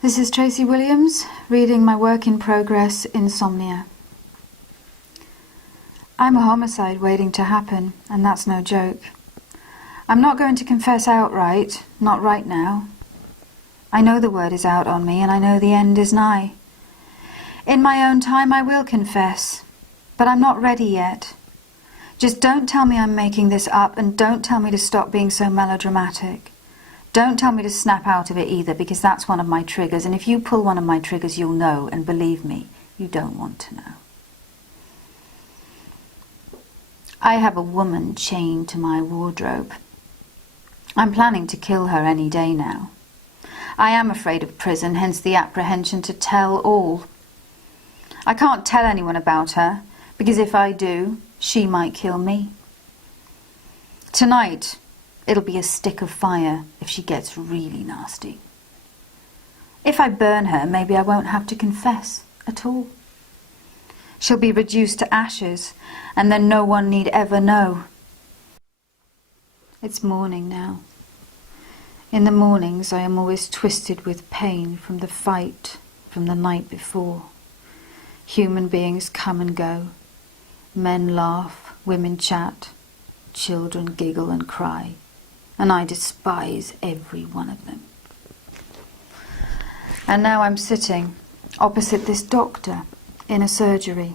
This is Tracy Williams, reading my work in progress, Insomnia. I'm a homicide waiting to happen, and that's no joke. I'm not going to confess outright, not right now. I know the word is out on me, and I know the end is nigh. In my own time I will confess, but I'm not ready yet. Just don't tell me I'm making this up, and don't tell me to stop being so melodramatic. Don't tell me to snap out of it either, because that's one of my triggers, and if you pull one of my triggers, you'll know, and believe me, you don't want to know. I have a woman chained to my wardrobe. I'm planning to kill her any day now. I am afraid of prison, hence the apprehension to tell all. I can't tell anyone about her, because if I do, she might kill me. Tonight, it'll be a stick of fire if she gets really nasty. If I burn her, maybe I won't have to confess at all. She'll be reduced to ashes, and then no one need ever know. It's morning now. In the mornings I am always twisted with pain from the fight from the night before. Human beings come and go. Men laugh, women chat, children giggle and cry. And I despise every one of them. And now I'm sitting opposite this doctor in a surgery.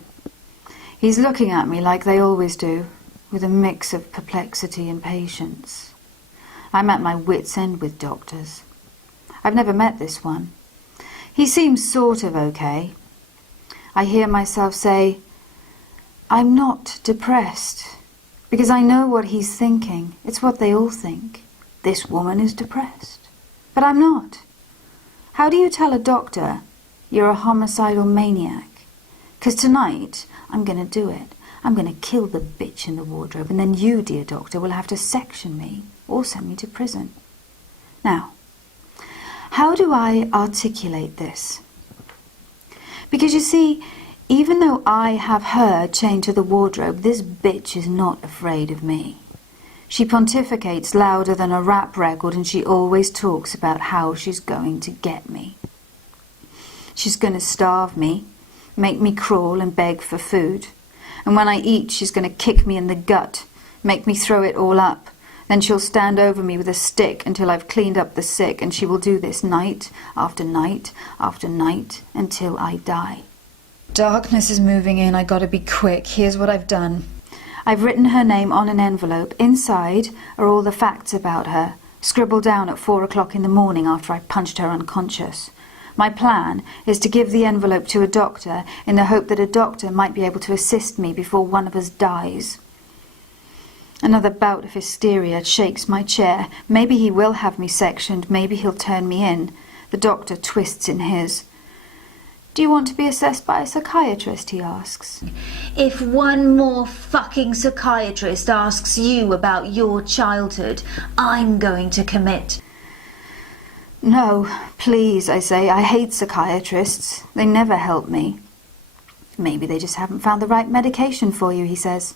He's looking at me like they always do, with a mix of perplexity and patience. I'm at my wit's end with doctors. I've never met this one. He seems sort of okay. I hear myself say, I'm not depressed. Because I know what he's thinking. It's what they all think. This woman is depressed. But I'm not. How do you tell a doctor you're a homicidal maniac? Because tonight, I'm going to do it. I'm going to kill the bitch in the wardrobe, and then you, dear doctor, will have to section me or send me to prison. Now, how do I articulate this? Because you see, even though I have her chained to the wardrobe, this bitch is not afraid of me. She pontificates louder than a rap record, and she always talks about how she's going to get me. She's going to starve me, make me crawl and beg for food. And when I eat, she's going to kick me in the gut, make me throw it all up. Then she'll stand over me with a stick until I've cleaned up the sick, and she will do this night after night after night until I die. Darkness is moving in. I gotta be quick. Here's what I've done. I've written her name on an envelope. Inside are all the facts about her, scribbled down at 4 o'clock in the morning after I punched her unconscious. My plan is to give the envelope to a doctor in the hope that a doctor might be able to assist me before one of us dies. Another bout of hysteria shakes my chair. Maybe he will have me sectioned. Maybe he'll turn me in. The doctor twists in his. Do you want to be assessed by a psychiatrist, he asks. If one more fucking psychiatrist asks you about your childhood, I'm going to commit. No, please, I say. I hate psychiatrists. They never help me. Maybe they just haven't found the right medication for you, he says.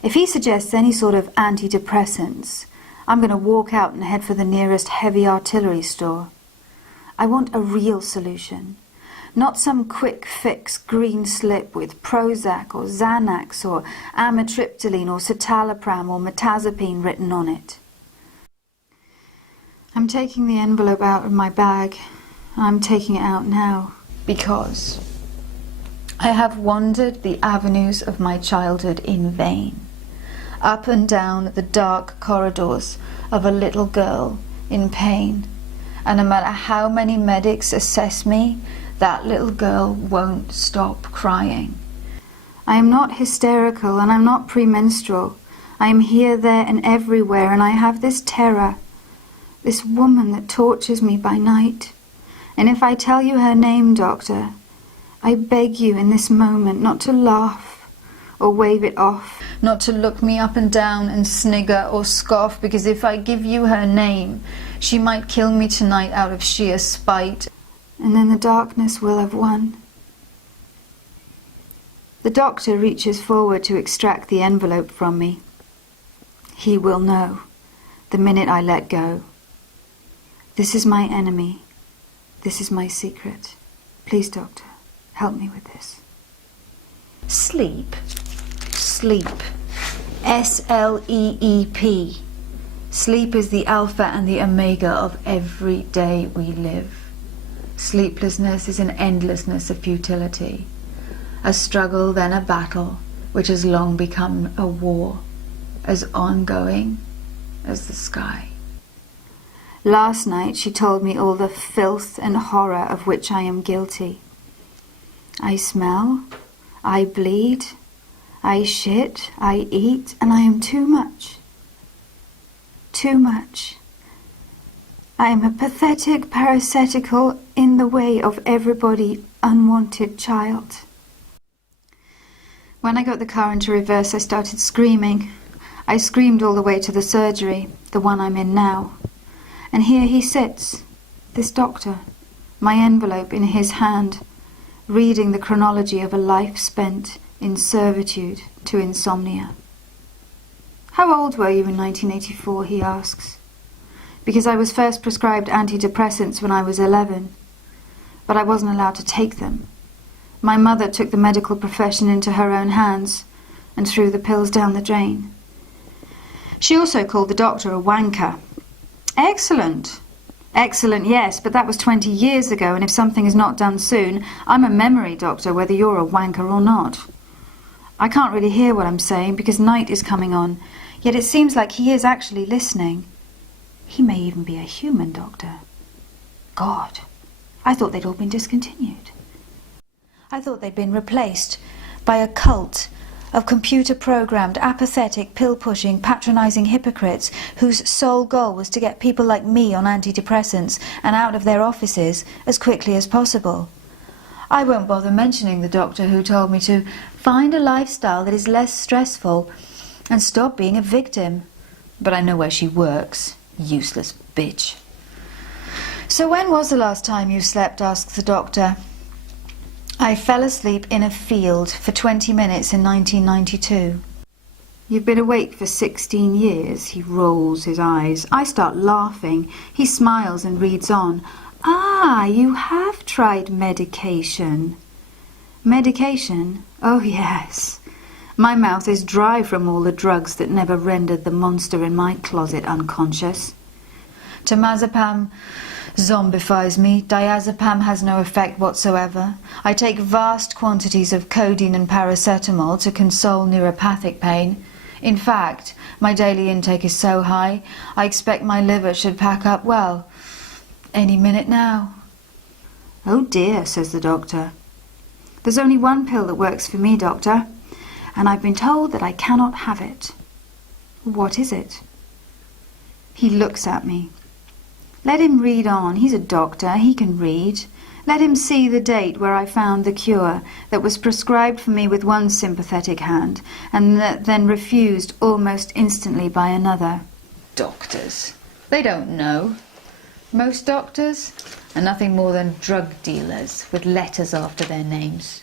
If he suggests any sort of antidepressants, I'm going to walk out and head for the nearest heavy artillery store. I want a real solution. Not some quick fix green slip with Prozac or Xanax or amitriptyline or citalopram or mirtazapine written on it. I'm taking the envelope out of my bag. I'm taking it out now because I have wandered the avenues of my childhood in vain, up and down the dark corridors of a little girl in pain, and no matter how many medics assess me, that little girl won't stop crying. I am not hysterical and I'm not premenstrual. I am here, there and everywhere, and I have this terror, this woman that tortures me by night. And if I tell you her name, doctor, I beg you in this moment not to laugh or wave it off, not to look me up and down and snigger or scoff, because if I give you her name, she might kill me tonight out of sheer spite. And then the darkness will have won. The doctor reaches forward to extract the envelope from me. He will know the minute I let go. This is my enemy, This is my secret. Please, doctor, help me with this. Sleep. Sleep. S-L-E-E-P. Sleep is the alpha and the omega of every day we live. Sleeplessness is an endlessness of futility. A struggle, then a battle, which has long become a war, as ongoing as the sky. Last night she told me all the filth and horror of which I am guilty. I smell, I bleed, I shit, I eat, and I am too much. Too much. I am a pathetic, parasitical, in the way of everybody, unwanted child. When I got the car into reverse, I started screaming. I screamed all the way to the surgery, the one I'm in now. And here he sits, this doctor, my envelope in his hand, reading the chronology of a life spent in servitude to insomnia. How old were you in 1984, he asks. Because I was first prescribed antidepressants when I was 11, but I wasn't allowed to take them. My mother took the medical profession into her own hands and threw the pills down the drain. She also called the doctor a wanker. Excellent. Excellent, yes, but that was 20 years ago, and if something is not done soon, I'm a memory doctor, whether you're a wanker or not. I can't really hear what I'm saying because night is coming on, yet it seems like he is actually listening. He may even be a human doctor. God, I thought they'd all been discontinued. I thought they'd been replaced by a cult of computer-programmed, apathetic, pill-pushing, patronizing hypocrites whose sole goal was to get people like me on antidepressants and out of their offices as quickly as possible. I won't bother mentioning the doctor who told me to find a lifestyle that is less stressful and stop being a victim. But I know where she works. Useless bitch. So when was the last time you slept? Asks the doctor. I fell asleep in a field for 20 minutes in 1992. You've been awake for 16 years, he rolls his eyes. I start laughing. He smiles and reads on. Ah, you have tried medication. Medication? Oh, yes. My mouth is dry from all the drugs that never rendered the monster in my closet unconscious. Temazepam zombifies me. Diazepam has no effect whatsoever. I take vast quantities of codeine and paracetamol to console neuropathic pain. In fact, my daily intake is so high, I expect my liver should pack up, well, any minute now. Oh dear, says the doctor. There's only one pill that works for me, doctor, and I've been told that I cannot have it. What is it? He looks at me. Let him read on. He's a doctor. He can read. Let him see the date where I found the cure that was prescribed for me with one sympathetic hand and that then refused almost instantly by another. Doctors. They don't know. Most doctors are nothing more than drug dealers with letters after their names.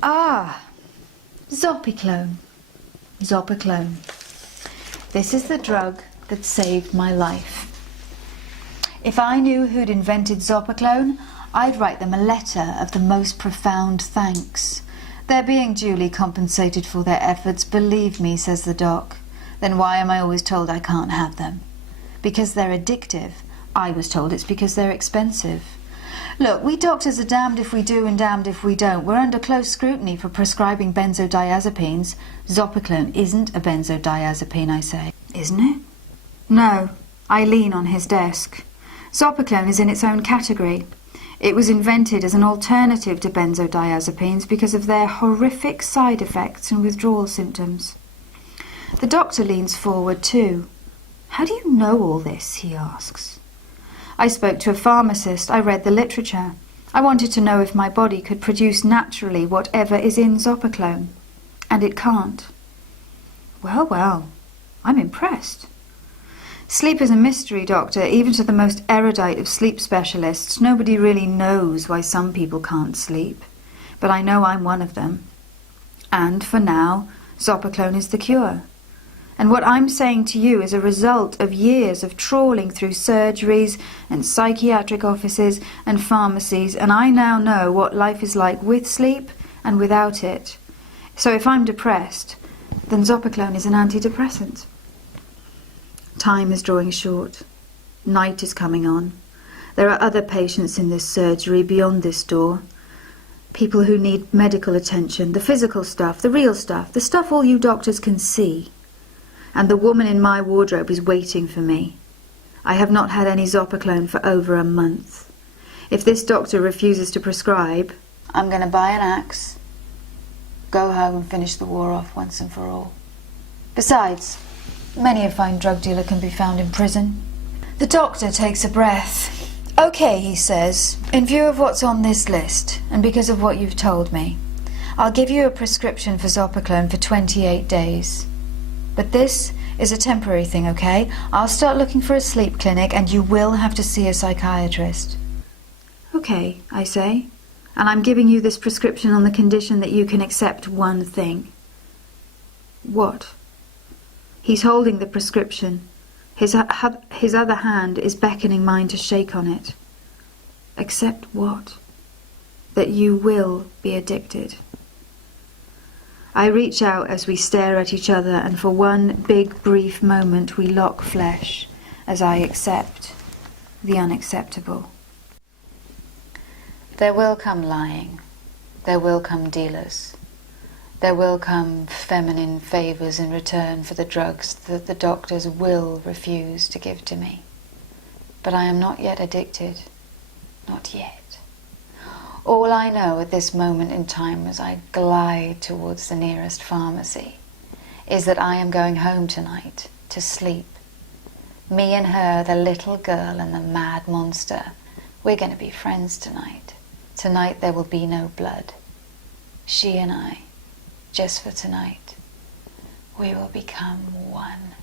Ah, Zopiclone. Zopiclone. This is the drug that saved my life. If I knew who'd invented Zopiclone, I'd write them a letter of the most profound thanks. They're being duly compensated for their efforts, believe me, says the doc. Then why am I always told I can't have them? Because they're addictive. I was told it's because they're expensive. Look, we doctors are damned if we do and damned if we don't. We're under close scrutiny for prescribing benzodiazepines. Zopiclone isn't a benzodiazepine, I say. Isn't it? No, I lean on his desk. Zopiclone is in its own category. It was invented as an alternative to benzodiazepines because of their horrific side effects and withdrawal symptoms. The doctor leans forward too. How do you know all this? He asks. I spoke to a pharmacist. I read the literature. I wanted to know if my body could produce naturally whatever is in Zopiclone. And it can't. Well, I'm impressed. Sleep is a mystery, doctor, even to the most erudite of sleep specialists. Nobody really knows why some people can't sleep. But I know I'm one of them. And, for now, Zopiclone is the cure. And what I'm saying to you is a result of years of trawling through surgeries and psychiatric offices and pharmacies, and I now know what life is like with sleep and without it. So if I'm depressed, then Zopiclone is an antidepressant. Time is drawing short. Night is coming on. There are other patients in this surgery beyond this door. People who need medical attention, the physical stuff, the real stuff, the stuff all you doctors can see. And the woman in my wardrobe is waiting for me. I have not had any Zopiclone for over a month. If this doctor refuses to prescribe, I'm going to buy an axe, go home and finish the war off once and for all. Besides, many a fine drug dealer can be found in prison. The doctor takes a breath. Okay, he says, in view of what's on this list, and because of what you've told me, I'll give you a prescription for Zopiclone for 28 days. But this is a temporary thing, okay? I'll start looking for a sleep clinic and you will have to see a psychiatrist. Okay, I say. And I'm giving you this prescription on the condition that you can accept one thing. What? He's holding the prescription. His other hand is beckoning mine to shake on it. Accept what? That you will be addicted. I reach out as we stare at each other, and for one big brief moment we lock flesh as I accept the unacceptable. There will come lying. There will come dealers. There will come feminine favours in return for the drugs that the doctors will refuse to give to me. But I am not yet addicted. Not yet. All I know at this moment in time as I glide towards the nearest pharmacy is that I am going home tonight to sleep. Me and her, the little girl and the mad monster, we're going to be friends tonight. Tonight there will be no blood. She and I, just for tonight, we will become one.